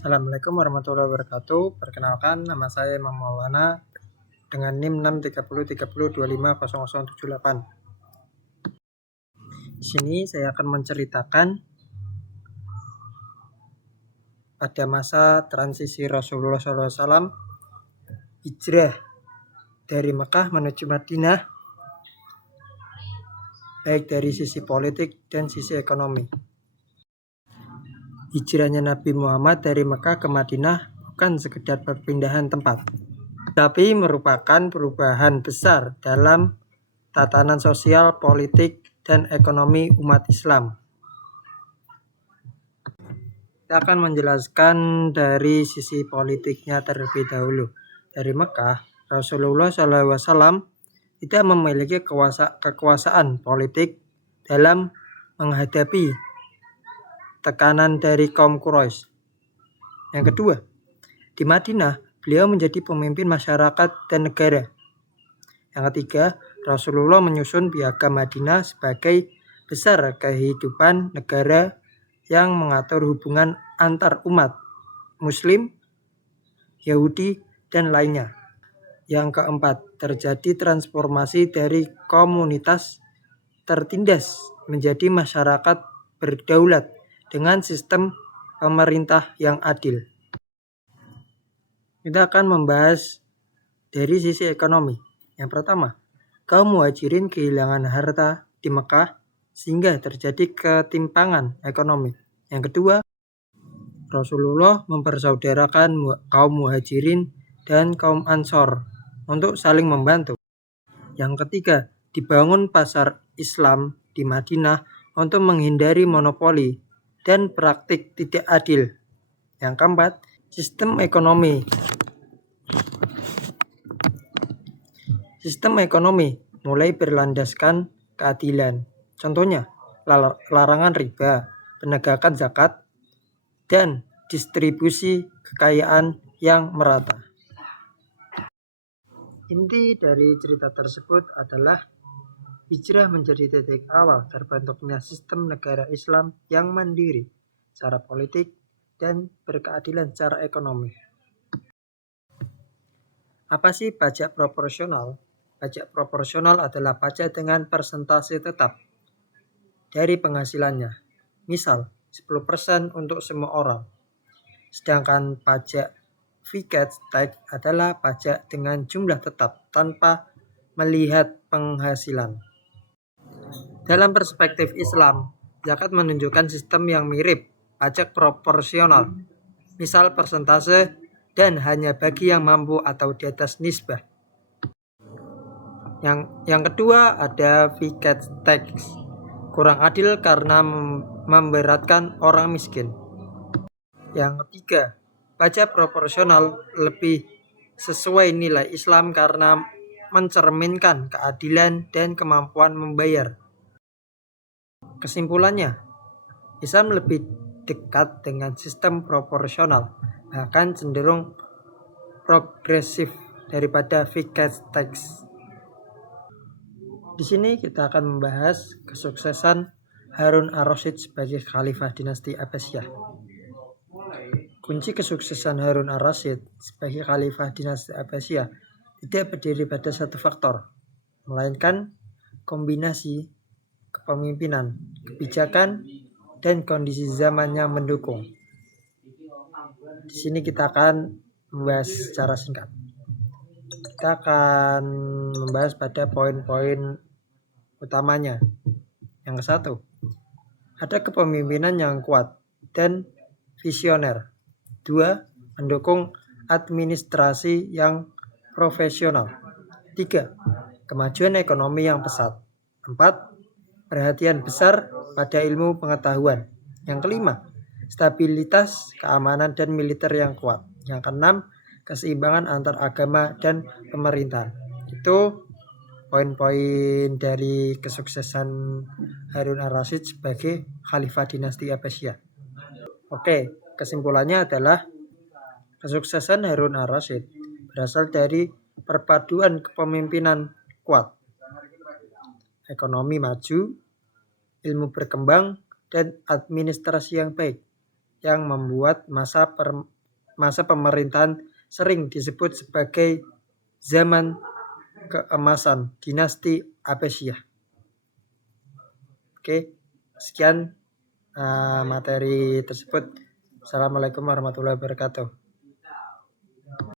Assalamualaikum warahmatullahi wabarakatuh. Perkenalkan, nama saya Imam Maulana dengan NIM 63030250078. Di sini saya akan menceritakan pada masa transisi Rasulullah SAW hijrah dari Mekah menuju Madinah, baik dari sisi politik dan sisi ekonomi. Hijrahnya Nabi Muhammad dari Mekah ke Madinah bukan sekedar perpindahan tempat, tapi merupakan perubahan besar dalam tatanan sosial, politik, dan ekonomi umat Islam. Kita akan menjelaskan dari sisi politiknya terlebih dahulu. Dari Mekah, Rasulullah SAW tidak memiliki kekuasaan politik dalam menghadapi tekanan dari kaum Quraisy. Yang kedua, di Madinah, beliau menjadi pemimpin masyarakat dan negara. Yang ketiga, Rasulullah menyusun piagam Madinah sebagai besar kehidupan negara yang mengatur hubungan antar umat Muslim, Yahudi, dan lainnya. Yang keempat, terjadi transformasi dari komunitas tertindas menjadi masyarakat berdaulat dengan sistem pemerintah yang adil. Kita akan membahas dari sisi ekonomi. Yang pertama, kaum muhajirin kehilangan harta di Mekah sehingga terjadi ketimpangan ekonomi. Yang kedua, Rasulullah mempersaudarakan kaum muhajirin dan kaum ansor untuk saling membantu. Yang ketiga, dibangun pasar Islam di Madinah untuk menghindari monopoli dan praktik tidak adil. Yang keempat, sistem ekonomi mulai berlandaskan keadilan. Contohnya, larangan riba, penegakan zakat, dan distribusi kekayaan yang merata. Inti dari cerita tersebut adalah hijrah menjadi titik awal terbentuknya sistem negara Islam yang mandiri secara politik dan berkeadilan secara ekonomi. Apa sih pajak proporsional? Pajak proporsional adalah pajak dengan persentase tetap dari penghasilannya. Misal, 10% untuk semua orang. Sedangkan pajak Fixed Tax adalah pajak dengan jumlah tetap tanpa melihat penghasilan. Dalam perspektif Islam, zakat menunjukkan sistem yang mirip pajak proporsional, misal persentase dan hanya bagi yang mampu atau di atas nisbah. Yang kedua ada Fixed Tax, kurang adil karena memberatkan orang miskin. Yang ketiga, pajak proporsional lebih sesuai nilai Islam karena mencerminkan keadilan dan kemampuan membayar. Kesimpulannya, Islam lebih dekat dengan sistem proporsional, bahkan cenderung progresif daripada Fixed Tax. Di sini kita akan membahas kesuksesan Harun ar-Rasyid sebagai khalifah dinasti Abbasiyah. Kunci kesuksesan Harun ar-Rasyid sebagai khalifah dinasti Abbasiyah tidak berdiri pada satu faktor, melainkan kombinasi kepemimpinan, kebijakan, dan kondisi zaman yang mendukung. Di sini kita akan membahas secara singkat. Kita akan membahas pada poin-poin utamanya. Yang ke-1, ada kepemimpinan yang kuat dan visioner. 2, mendukung administrasi yang profesional. 3, kemajuan ekonomi yang pesat. 4, perhatian besar pada ilmu pengetahuan. Yang kelima, stabilitas, keamanan, dan militer yang kuat. Yang keenam, keseimbangan antar agama dan pemerintahan. Itu poin-poin dari kesuksesan Harun ar-Rasyid sebagai khalifah dinasti Abbasiyah. Oke, kesimpulannya adalah kesuksesan Harun ar-Rasyid berasal dari perpaduan kepemimpinan kuat, ekonomi maju, ilmu berkembang, dan administrasi yang baik. yang membuat masa pemerintahan sering disebut sebagai zaman keemasan dinasti Abbasiyah. Oke, sekian materi tersebut. Assalamualaikum warahmatullahi wabarakatuh.